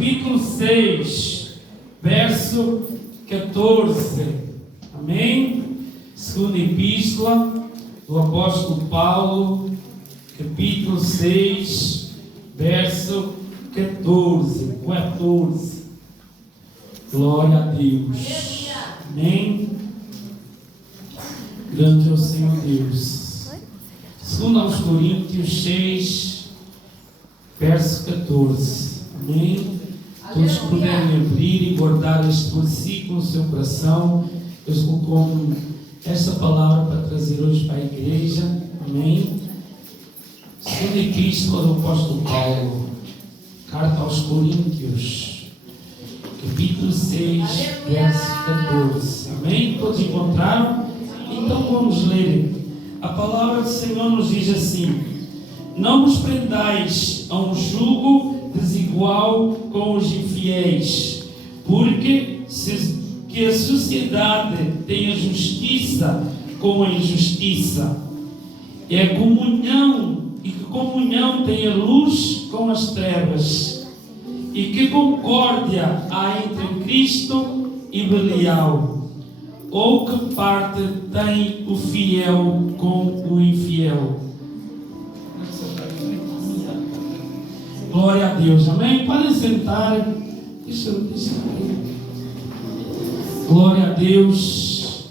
capítulo 6, verso 14. Amém? Segunda epístola do apóstolo Paulo, capítulo 6, verso 14. Glória a Deus. Amém? Grande é o Senhor Deus. Segundo aos Coríntios 6, verso 14. Amém? Todos que puderem abrir e guardar este versículo no seu coração, Deus colocou esta palavra para trazer hoje para a igreja. Amém? Segunda epístola do apóstolo Paulo, carta aos Coríntios, capítulo 6, verso 14. Amém? Todos encontraram? Então vamos ler. A palavra do Senhor nos diz assim: não vos prendais a um jugo desigual com os infiéis, porque que a sociedade tem a justiça com a injustiça, e que comunhão tem a luz com as trevas, e que concórdia há entre Cristo e Belial, ou que parte tem o fiel com o infiel. Glória a Deus, amém? Podem sentar. Deixa eu glória a Deus.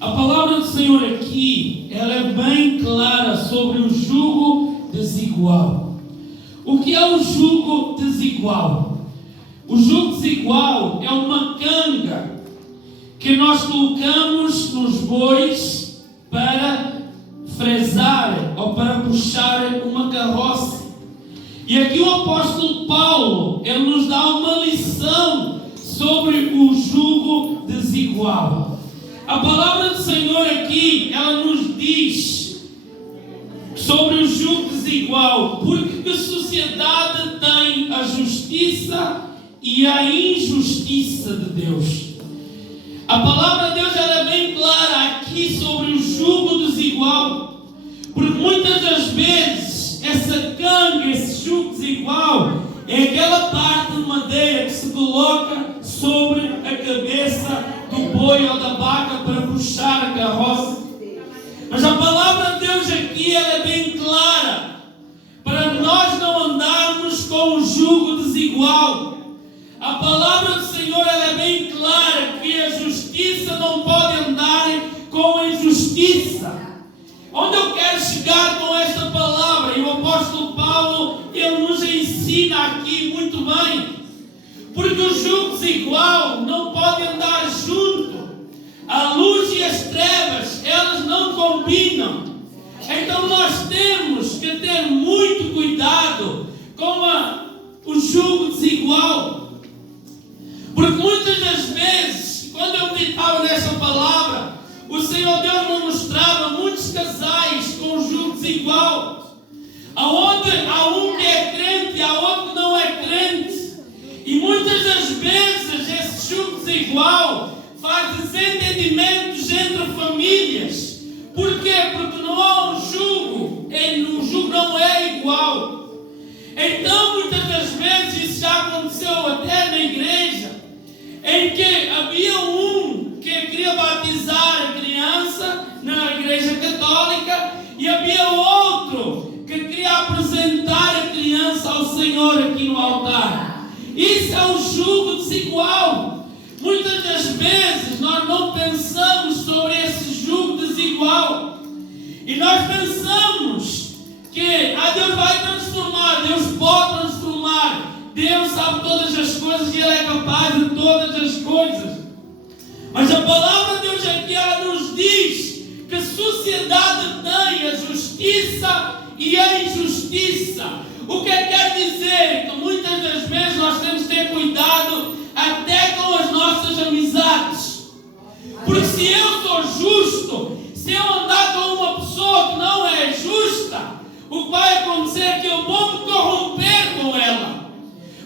A palavra do Senhor aqui, ela é bem clara sobre o jugo desigual. O que é o jugo desigual? O jugo desigual é uma canga que nós colocamos nos bois para fresar ou para puxar uma carroça. E aqui o apóstolo Paulo, ele nos dá uma lição sobre o jugo desigual. A palavra do Senhor aqui, ela nos diz sobre o jugo desigual, porque a sociedade tem a justiça e a injustiça de Deus. A palavra de Deus, ela é bem clara aqui sobre o jugo desigual, porque muitas das vezes essa canga, esse jugo desigual, é aquela parte de madeira que se coloca sobre a cabeça do boi ou da vaca para puxar a carroça. Mas a palavra de Deus aqui, ela é bem clara para nós não andarmos com o jugo desigual. A palavra do Senhor, ela é bem clara que a justiça não pode andar com a injustiça. Onde eu quero chegar com esta palavra? E o apóstolo Paulo, ele nos ensina aqui muito bem. Porque o jugo desigual não pode andar junto. A luz e as trevas, elas não combinam. Então nós temos que ter muito cuidado com o jugo desigual. Porque muitas das vezes, quando eu meditava nessa palavra, o Senhor Deus me mostrava muitos casais com jugo desigual, aonde há um que é crente e há outro que não é crente. E muitas das vezes esse jugo desigual faz desentendimentos entre famílias. Por quê? Porque não há um jugo, o jugo não é igual. Então muitas das vezes isso já aconteceu até na igreja, em que havia um que queria batizar a criança na igreja católica e havia outro que queria apresentar a criança ao Senhor aqui no altar. Isso é um jugo desigual. Muitas das vezes nós não pensamos sobre esse jugo desigual e nós pensamos que Deus vai transformar, Deus pode transformar, Deus sabe todas as coisas e Ele é capaz de todas as coisas. Mas a palavra de Deus aqui, ela nos diz que a sociedade tem a justiça e a injustiça. O que quer dizer? Que muitas das vezes nós temos que ter cuidado até com as nossas amizades. Porque se eu sou justo, se eu andar com uma pessoa que não é justa, o que vai acontecer é que eu vou me corromper com ela.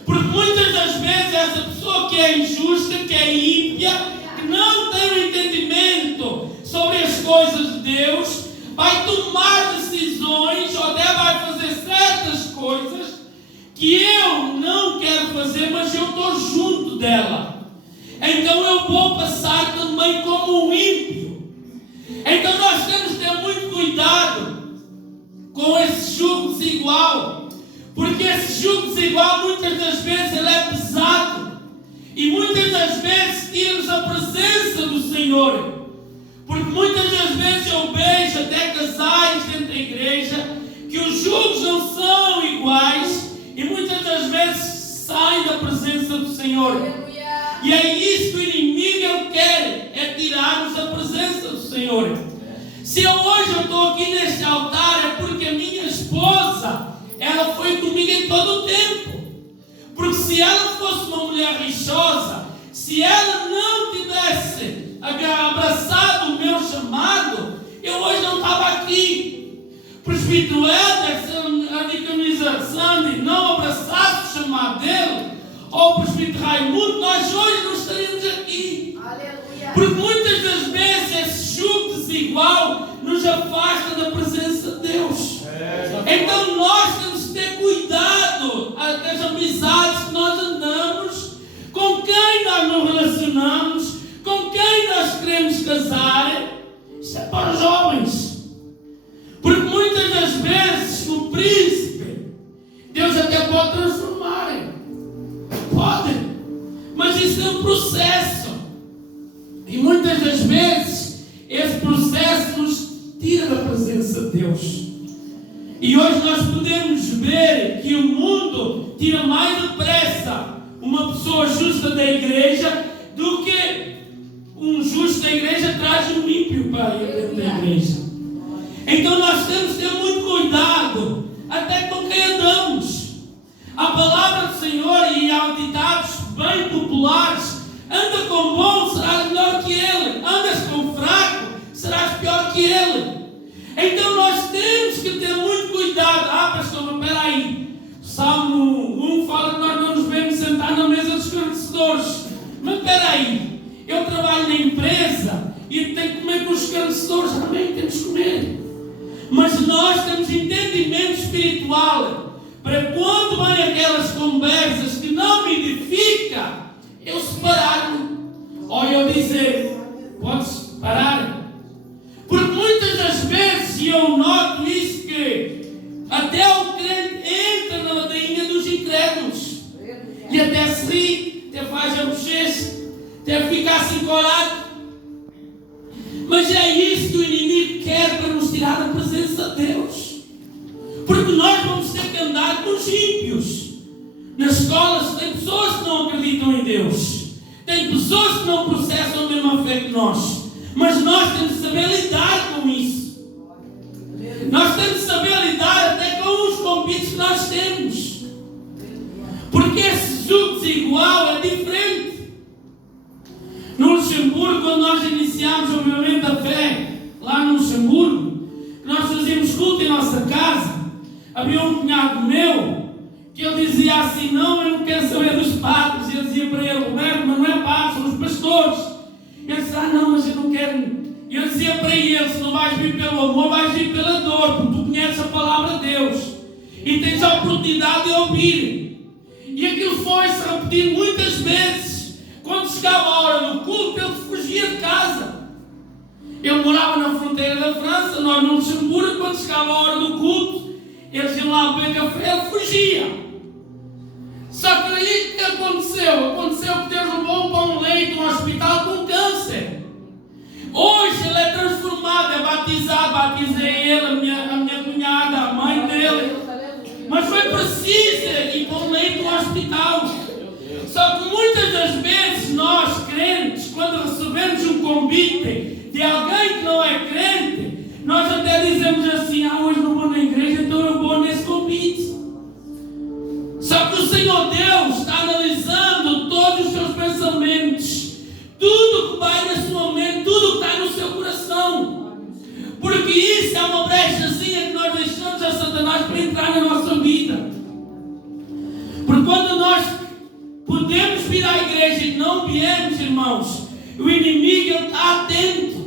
Porque muitas das vezes essa pessoa que é injusta, que é ímpia, que não tem um entendimento sobre as coisas de Deus, vai tomar decisões ou até vai fazer certas coisas que eu não quero fazer, mas eu dela. Então eu vou passar também como um ímpio. Então nós temos que ter muito cuidado com esse jugo desigual, porque esse jugo desigual muitas das vezes ele é pesado e muitas das vezes tira-nos a presença do Senhor, porque muitas das vezes eu vejo até casais dentro da igreja que os jugos não são iguais e muitas das vezes saem da presença do Senhor. E é isso que o inimigo quer, é tirar-nos a presença do Senhor. Se hoje eu estou aqui neste altar é porque a minha esposa, ela foi comigo em todo o tempo. Porque se ela fosse uma mulher rixosa, se ela não tivesse abraçado o meu chamado, eu hoje não estava aqui. Presbítero Éder, a diaconisa Sandy não abraçasse o chamado dele, ou o presbítero Raimundo, nós hoje não estaríamos aqui. Aleluia. Porque muitas das vezes esse jugo desigual nos afasta da presença de Deus. Então nós temos que ter cuidado das amizades que nós andamos, com quem nós nos relacionamos, com quem nós queremos casar. Isso é para os jovens. Porque muitas das vezes o príncipe, Deus até pode transformar. Pode. Mas isso é um processo. E muitas das vezes esse processo nos tira da presença de Deus. E hoje nós podemos ver que o mundo tira mais depressa uma pessoa justa da igreja do que um justo da igreja traz um ímpio para dentro da igreja. Então nós temos que ter muito cuidado até com quem andamos. A palavra do Senhor e há ditados bem populares: anda com bom, serás melhor que ele. Andas com fraco, serás pior que ele. Então nós temos que ter muito cuidado. Pastor, mas espera aí. Salmo 1 fala que nós não nos devemos sentar na mesa dos escarnecedores. Mas espera aí. Eu trabalho na empresa e tenho que comer com os escarnecedores. Também temos que comer. Mas nós temos entendimento espiritual para quando vêm aquelas conversas que não me edificam, eu separar-me. Ou eu dizer: podes parar? Porque muitas das vezes, e eu noto isso, que até o crente entra na ladainha dos incrédulos. E até se ri, até faz a bochecha, até ficar assim corado. Mas é isso que o inimigo quer para nos tirar da presença de Deus. Porque nós vamos ter que andar com os ímpios. Nas escolas tem pessoas que não acreditam em Deus. Tem pessoas que não processam a mesma fé que nós. Mas nós temos que saber lidar com isso. Nós temos que saber lidar até com os convites que nós temos. Porque esse jugo desigual é diferente. No Luxemburgo, quando nós iniciámos o movimento da fé, lá no Luxemburgo, nós fazíamos culto em nossa casa, havia um cunhado meu que ele dizia assim: não, eu não quero saber dos padres. E eu dizia para ele: Roberto, mas não é padre, são os pastores. Ele disse: não, mas eu não quero. E eu dizia para ele: se não vais vir pelo amor, vais vir pela dor, porque tu conheces a palavra de Deus e tens a oportunidade de ouvir. E aquilo foi-se repetindo muitas vezes. Quando chegava a hora do culto, ele fugia de casa. Ele morava na fronteira da França, nós no Luxemburgo. Quando chegava a hora do culto, eles iam lá beber café, ele fugia. Só que aí o que aconteceu? Aconteceu que Deus levou para um leito, um hospital com câncer. Hoje ele é transformado, é batizado. Batizei ele, a minha cunhada, a mãe dele. Mas foi preciso ir para um leito, um hospital. Só que muitas das vezes nós, crentes, quando recebemos um convite de alguém que não é crente, nós até dizemos assim: hoje não vou na igreja, então eu vou nesse convite. Só que o Senhor Deus está analisando todos os seus pensamentos, tudo que vai na sua mente, tudo que está no seu coração. Porque isso é uma brechazinha que nós deixamos a Satanás para entrar na nossa vida. Porque quando nós podemos vir à igreja e não viemos, irmãos, o inimigo está atento.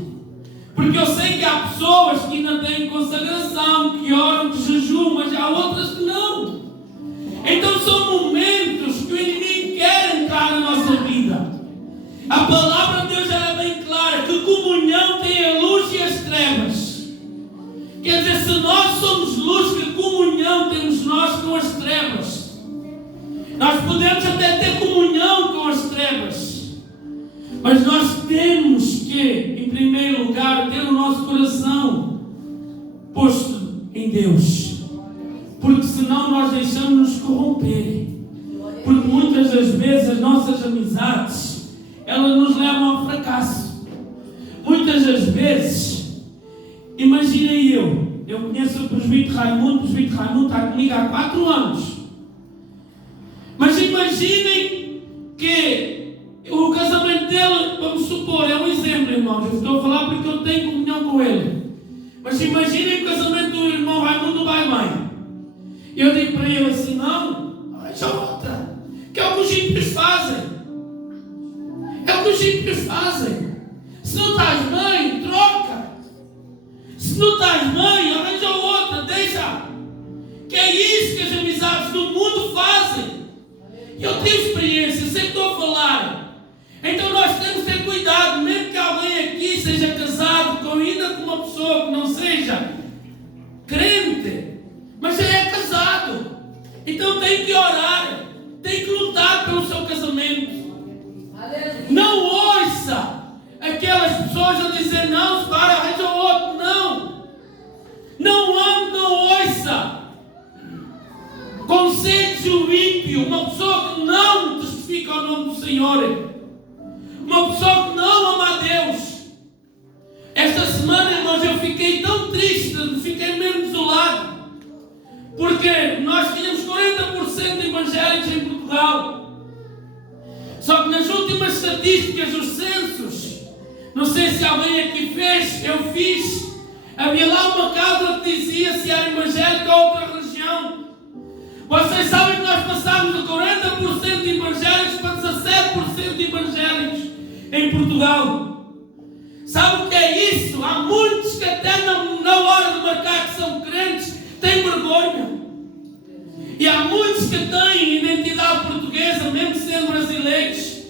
Porque eu sei que há pessoas que ainda têm consagração, que oram, que jejuam, mas há outras que não. Então são momentos que o inimigo quer entrar na nossa vida. Nós podemos até ter comunhão com as trevas, mas nós temos que, em primeiro lugar, ter o nosso coração posto em Deus, porque senão nós deixamos-nos corromper. Porque muitas das vezes as nossas amizades, elas nos levam ao fracasso. Muitas das vezes, imaginem eu conheço o presbítero Raimundo está comigo há 4 anos. Mas imaginem que o casamento dele, vamos supor, é um exemplo, irmãos, eu estou a falar porque eu tenho comunhão com ele. Mas imaginem o casamento do irmão Raimundo vai bem. Eu digo para ele assim, não, arranja outra. Que é o que os ímpios fazem. É o que os ímpios fazem. Se não estás bem, troca. Se não estás bem, arranja outra, deixa. Que é isso que as amizades do mundo fazem. Eu tenho experiência, sei que estou a falar. Então nós temos que ter cuidado, mesmo que alguém aqui seja casado, ainda com uma pessoa que não seja crente, mas já é casado. Então tem que orar, tem que lutar pelo seu casamento. Não ouça aquelas pessoas a dizer, não, para, arranja outro. Não ouça conselhos do ímpio, uma pessoa que não testifica o nome do Senhor, uma pessoa que não ama a Deus. Esta semana, irmãos, eu fiquei tão triste, fiquei mesmo desolado, porque nós tínhamos 40% de evangélicos em Portugal. Só que nas últimas estatísticas dos censos, não sei se alguém aqui fez, eu fiz, havia lá uma casa que dizia se era evangélica ou outra religião. Vocês sabem que nós passámos de 40% de evangélicos para 17% de evangélicos em Portugal. Sabe o que é isso? Há muitos que até na hora de marcar que são crentes têm vergonha. E há muitos que têm identidade portuguesa, mesmo sendo brasileiros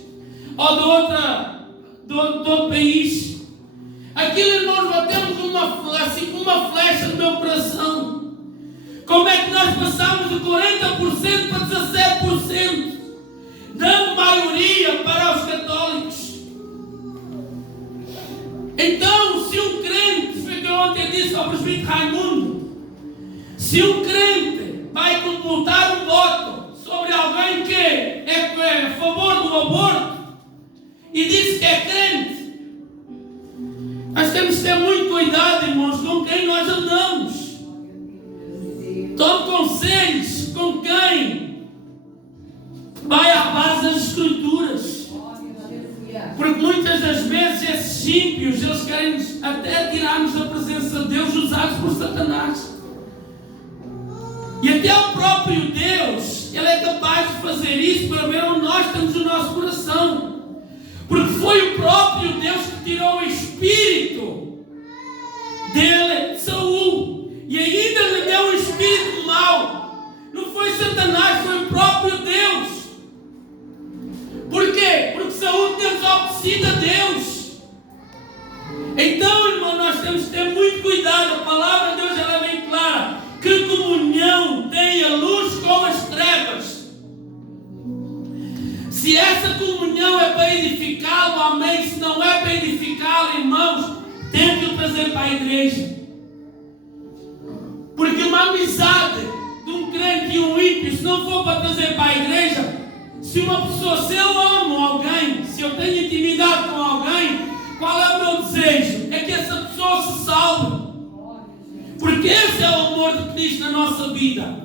ou de outro país. Aquilo, irmãos, batemos com uma flecha no meu coração. Como é que nós passamos de 40% para 17%, dando maioria para os católicos? Então, se um crente, foi o que eu ontem disse ao presbítero Raimundo, se um crente vai computar um voto sobre alguém que é a favor do aborto e diz que é crente, nós temos que ter muito cuidado, irmãos, com quem nós andamos. Tome conselhos com quem vai à base das Escrituras. Porque muitas das vezes esses ímpios, eles querem até tirar-nos da presença de Deus, usados por Satanás. E até o próprio Deus, Ele é capaz de fazer isso para ver onde nós temos o nosso coração. Porque foi o próprio Deus que tirou o espírito dele, de Saul. E ainda lhe deu um espírito mau. Não foi Satanás, foi o próprio Deus. Por quê? Porque Saul tinha desobedecido a Deus. Então, irmão, nós temos que ter muito cuidado. A palavra de Deus ela é bem clara. Que comunhão tem a luz com as trevas. Se essa comunhão é para edificá-lo, amém. Se não é para edificá-lo, irmãos, tem que o trazer para a igreja. Porque uma amizade de um crente e um ímpio, se não for para trazer para a igreja, se uma pessoa, se eu amo alguém, se eu tenho intimidade com alguém, qual é o meu desejo? É que essa pessoa se salve. Porque esse é o amor de Cristo na nossa vida.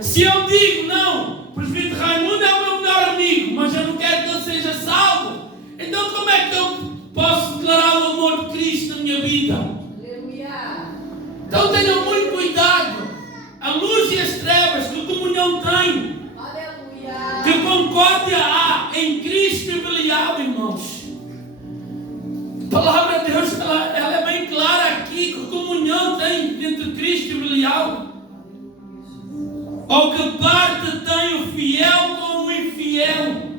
Se eu digo, não, o presbítero Raimundo é o meu melhor amigo, mas eu não quero que ele seja salvo, então como é que eu posso declarar o amor de Cristo na minha vida? Então tenham muito cuidado. A luz e as trevas, que comunhão tem? Aleluia. Que concórdia há em Cristo e Belial, irmãos. A palavra de Deus ela é bem clara aqui. Que comunhão tem entre Cristo e Belial? Ou que parte tem o fiel com o infiel?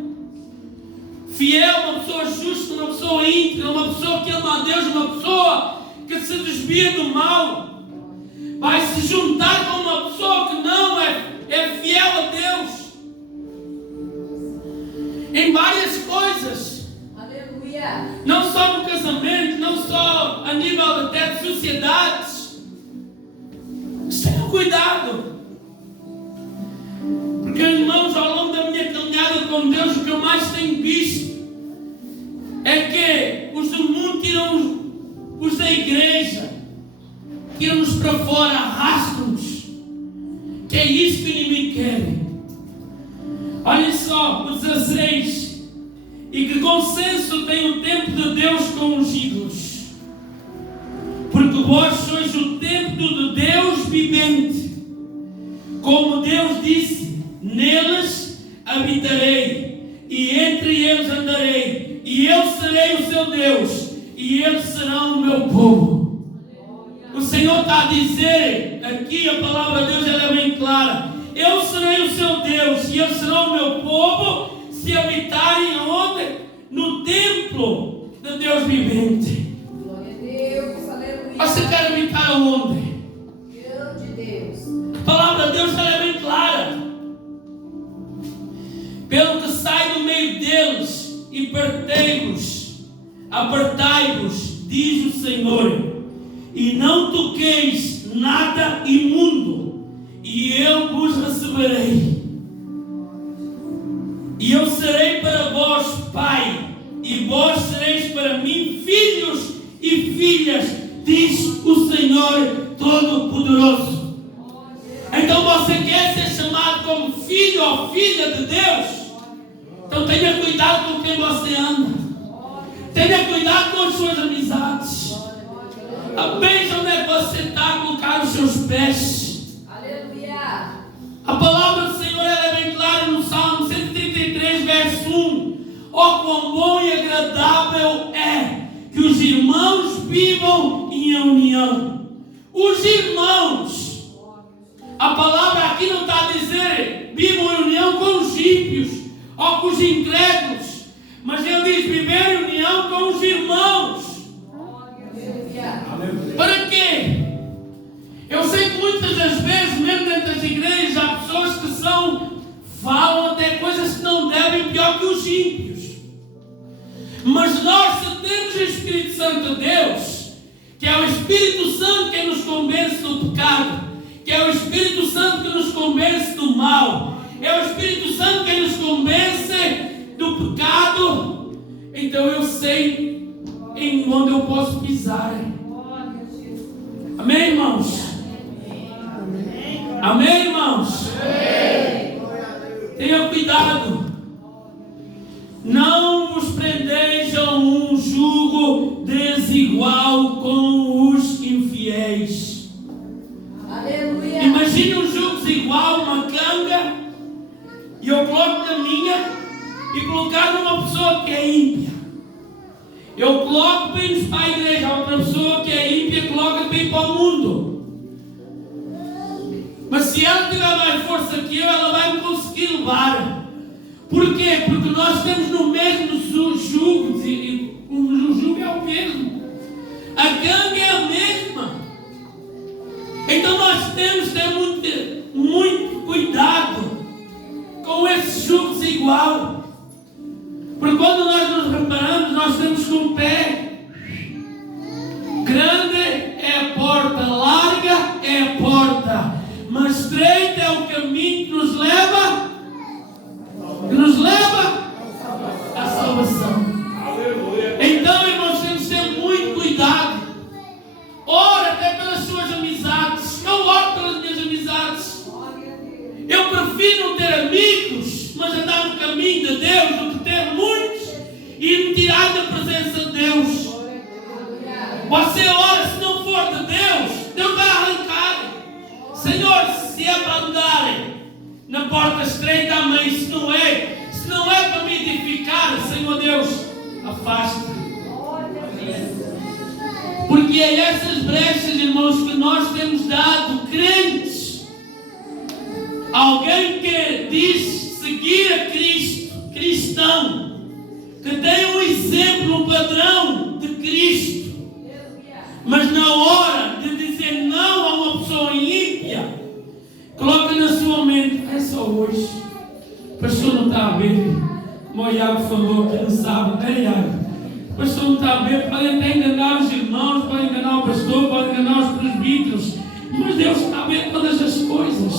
Fiel, uma pessoa justa, uma pessoa íntegra, uma pessoa que ama a Deus, uma pessoa que se desvia do mal, vai se juntar com uma pessoa que não é fiel a Deus. em várias coisas. Aleluia. Não só no casamento, não só a nível até de sociedades. Tenham cuidado. Porque, irmãos, ao longo da minha caminhada com Deus, o que eu mais tenho visto é que os do mundo tiram os da igreja, tiram-nos para fora, arrastam-nos. Que é isso que o inimigo quer. Olhem só, o 16. E que consenso tem o templo de Deus com os ídolos? Porque vós sois o templo de Deus vivente. Como Deus disse, neles habitarei, e entre eles andarei, e eu serei o seu Deus, e eles serão o meu povo. O Senhor está a dizer, aqui a palavra de Deus ela é bem clara: eu serei o seu Deus, e eles serão o meu povo, se habitarem aonde? No templo de Deus vivente. Glória a Deus, aleluia. Você quer habitar aonde? Deus de Deus. A palavra de Deus ela é bem clara. Pelo que sai do meio deles e apartai-vos, diz o Senhor, e não toqueis nada imundo, e eu vos receberei. E eu serei para vós pai, e vós sereis para mim filhos e filhas, diz o Senhor Todo-Poderoso. Então você quer ser chamado como filho ou filha de Deus? Então tenha cuidado com quem você anda. Tenha cuidado com as suas amizades. Veja onde é que você está a colocar os seus pés. Aleluia. A palavra do Senhor ela é bem clara no Salmo 133, verso 1. Oh, quão bom e agradável é que os irmãos vivam em união. Os irmãos. A palavra aqui não está a dizer vivam em união com os ímpios ou com os incrédulos, mas ele diz viver em união com os irmãos. Aleluia. Para quê? Eu sei que muitas das vezes, mesmo dentro das igrejas, há pessoas que falam até coisas que não devem, pior que os ímpios. Mas nós, se temos o Espírito Santo de Deus, que é o Espírito Santo que nos convence do pecado, que é o Espírito Santo que nos convence do mal, é o Espírito Santo que nos convence do pecado, então eu sei em onde eu posso pisar. Amém, irmãos? Amém, irmãos? Tenha cuidado. Não vos prendeis a um jugo desigual com os infiéis. Aleluia. Imagine um jugo desigual, uma canga, e eu coloco na minha e colocar numa pessoa que é ímpia. Eu coloco para ir para a igreja, outra pessoa que é ímpia coloca para ir para o mundo. Mas se ela tiver mais força que eu, ela vai me conseguir levar. Por quê? Porque nós temos no mesmo jugo, o jugo é o mesmo, a gangue é a mesma. Então nós temos que ter muito cuidado com esse jugo desigual. Porque quando nós nos reparamos, nós temos com o pé grande é a porta, larga é a porta, mas estreito é o caminho que nos leva à salvação. Então, irmãos, temos que ter muito cuidado. Ora até pelas suas amizades. Eu oro pelas minhas amizades. Eu prefiro não ter amigos, mas andar no caminho de Deus, do que ter muitos e me tirar da presença de Deus. Você ora, se não for de Deus, Deus vai arrancar. Senhor, se é para andar na porta estreita, amém. Se não é para me edificar, Senhor Deus, afasta. Porque é essas brechas, irmãos, que nós temos dado crentes. Alguém que diz seguir a Cristo, cristão, que tem um exemplo, um padrão de Cristo, mas na hora de dizer não a uma pessoa ímpia, coloca na sua mente: é só hoje, o pastor não está a ver, Como o Iago falou, que não sabe, né, Iago? O pastor não está a ver, podem até enganar os irmãos, podem enganar o pastor, podem enganar os presbíteros, mas Deus está a ver todas as coisas.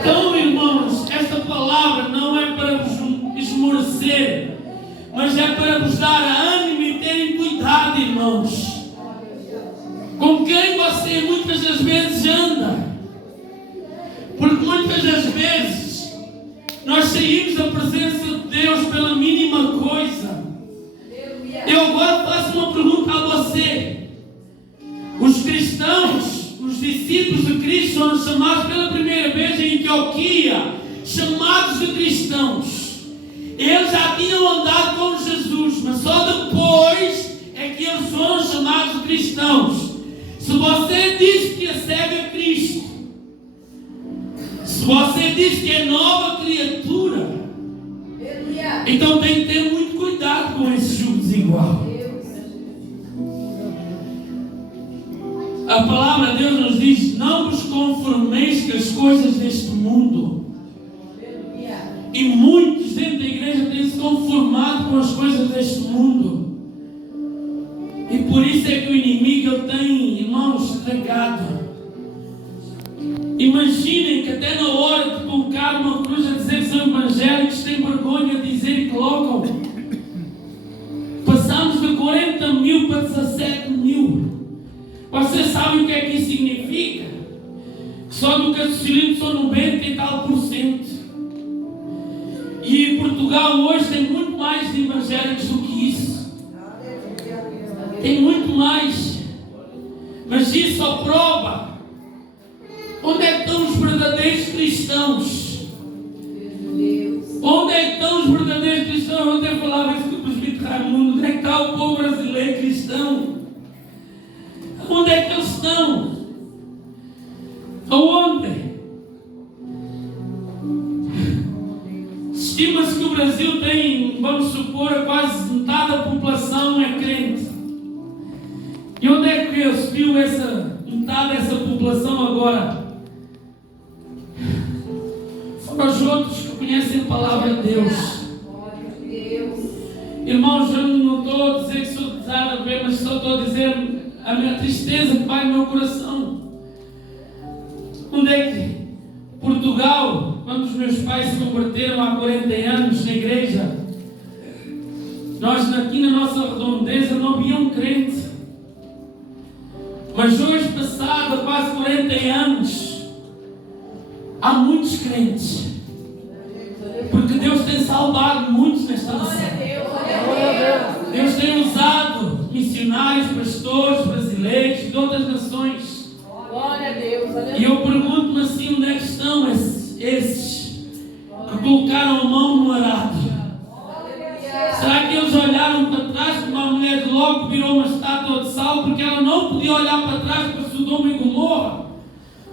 Então, irmãos, esta palavra não é para vos esmorecer, mas é para vos dar ânimo e terem cuidado, irmãos, com quem você muitas das vezes anda. Porque muitas das vezes nós saímos da presença de Deus pela mínima coisa. Eu agora faço uma pergunta a você. Os cristãos, os discípulos de Cristo foram chamados pela primeira vez em Antioquia, chamados de cristãos. Eles já tinham andado com Jesus, mas só depois é que eles foram chamados de cristãos. Se você diz que segue a Cristo, se você diz que é nova criatura, então tem que ter muito cuidado com esse jugo desigual. A palavra de Deus nos diz: não vos conformeis com as coisas deste mundo. E muitos dentro da igreja têm se conformado com as coisas deste mundo. E por isso é que o inimigo tem, irmãos, estragado. Imaginem que até na hora de colocar uma cruz a dizer que são evangélicos, têm vergonha de dizer e colocam. Passamos de 40 mil para 17 mil. Vocês sabem o que é que isso significa? Que só no catolicismo são 90 e tal %. E Portugal hoje tem muito mais evangélicos do que isso. Tem muito mais. Mas isso só prova onde é que estão os verdadeiros cristãos. Onde é que estão os verdadeiros cristãos? Ontem eu falava isso com o presbítero Raimundo. Onde é que está o povo brasileiro cristão? Onde é que eles estão? Aonde? Estima-se que o Brasil tem, vamos supor, quase metade da população é crente. E onde é que Deus viu essa metade dessa população agora? Foram os outros que conhecem a palavra de Deus. Irmãos, eu não estou a dizer que sou pesado a ver, mas só estou a dizer a minha tristeza que vai no meu coração. Onde é que Portugal, quando os meus pais se converteram há 40 anos na igreja, nós aqui na nossa redondeza não havia um crente. Mas hoje, passado quase 40 anos, há muitos crentes. Porque Deus tem salvado muitos nesta nação. Deus tem usado missionários, pastores brasileiros de outras nações. Glória a Deus. Aleluia. E eu pergunto-me assim, onde é que estão esses que colocaram a mão no arado? Será que eles olharam para trás como uma mulher logo virou uma estátua de sal porque ela não podia olhar para trás para Sodoma e Gomorra?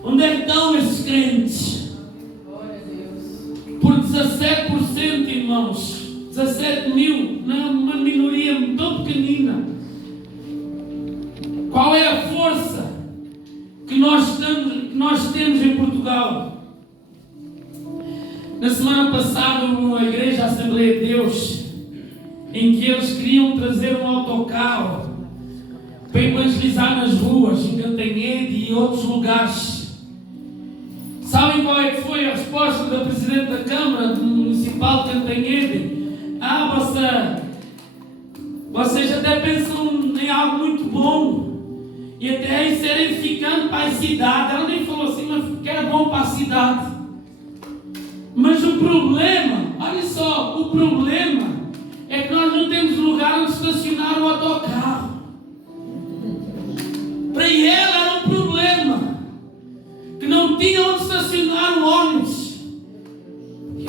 Onde é que estão esses crentes? Por 17%, irmãos. 17 mil, não é uma minoria tão pequenina. Qual é a força que nós temos em Portugal? Na semana passada, uma igreja, a Assembleia de Deus, em que eles queriam trazer um autocarro para evangelizar nas ruas, em Cantanhede e outros lugares. Sabem qual é que foi a resposta da Presidente da Câmara Municipal de Cantanhede? Vocês até pensam em algo muito bom e até em ser edificante para a cidade. Ela nem falou assim, mas que era bom para a cidade. Mas o problema, olha só, o problema é que nós não temos lugar onde estacionar o autocarro. Para ela era um problema que não tinha onde estacionar o ônibus.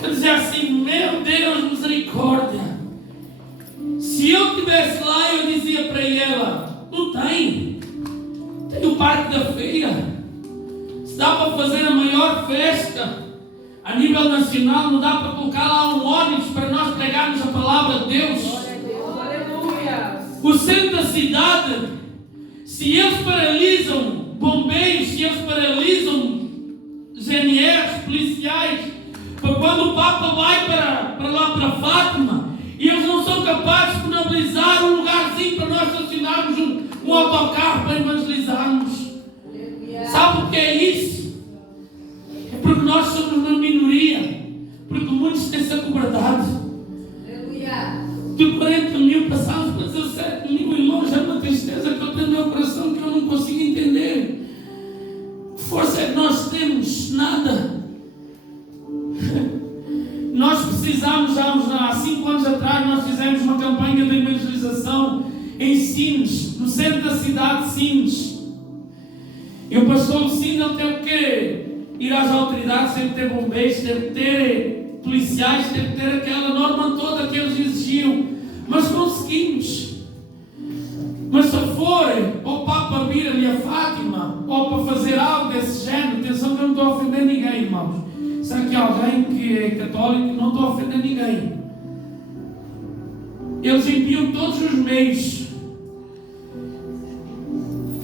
Eu dizia assim, meu Deus, misericórdia. Se eu estivesse lá, eu dizia para ela, não tem o Parque da Feira. Se dá para fazer a maior festa a nível nacional, não dá para colocar lá um ônibus para nós pregarmos a palavra de Deus. Aleluia. O centro da cidade, se eles paralisam bombeiros, se eles paralisam GNRs, policiais, para quando o Papa vai para lá para para Fátima e eles não são capazes de disponibilizar um lugarzinho para nós estacionarmos um autocarro para evangelizarmos. Sabe o que é isso? É porque nós somos uma minoria, porque muitos têm-se acobardado. De 40 mil passámos para 17 mil, irmãos. É uma tristeza que eu tenho no meu coração que eu não consigo entender. Que força é que nós temos? Nada. Nós precisamos, há 5 anos atrás, nós fizemos uma campanha de evangelização em Sines, no centro da cidade de Sines. E o pastor Lucindo, ele teve que ir às autoridades, teve que ter bombeiros, teve que ter policiais, teve que ter aquela norma toda que eles exigiam. Mas conseguimos. Mas se for ou para vir ali a Fátima, ou para fazer algo desse género, atenção que eu não estou a ofender ninguém, irmãos. Se há aqui alguém que é católico, não estou a ofender ninguém. Eles enviam todos os meios.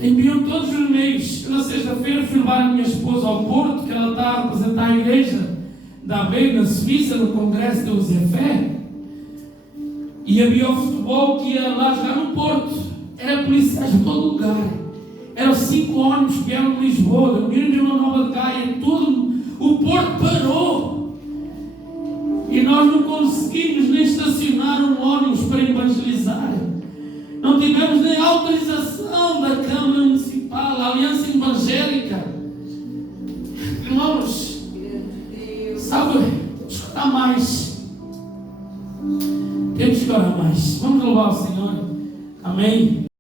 Enviam todos os meios. Eu, na sexta-feira, fui levar a minha esposa ao Porto, que ela está a representar a igreja da Aveiro, na Suíça, no Congresso de Deus e a Fé. E havia o futebol que ia lá jogar no Porto. Era policiais em todo lugar. Eram 5 ônibus que vieram de Lisboa, da União de Vila Nova de Gaia, tudo. O Porto parou. E nós não conseguimos nem estacionar um ônibus para evangelizar. Não tivemos nem autorização da Câmara Municipal, a Aliança Evangélica. Irmãos, sabe, temos que orar mais. Temos que orar mais. Vamos louvar o Senhor. Amém.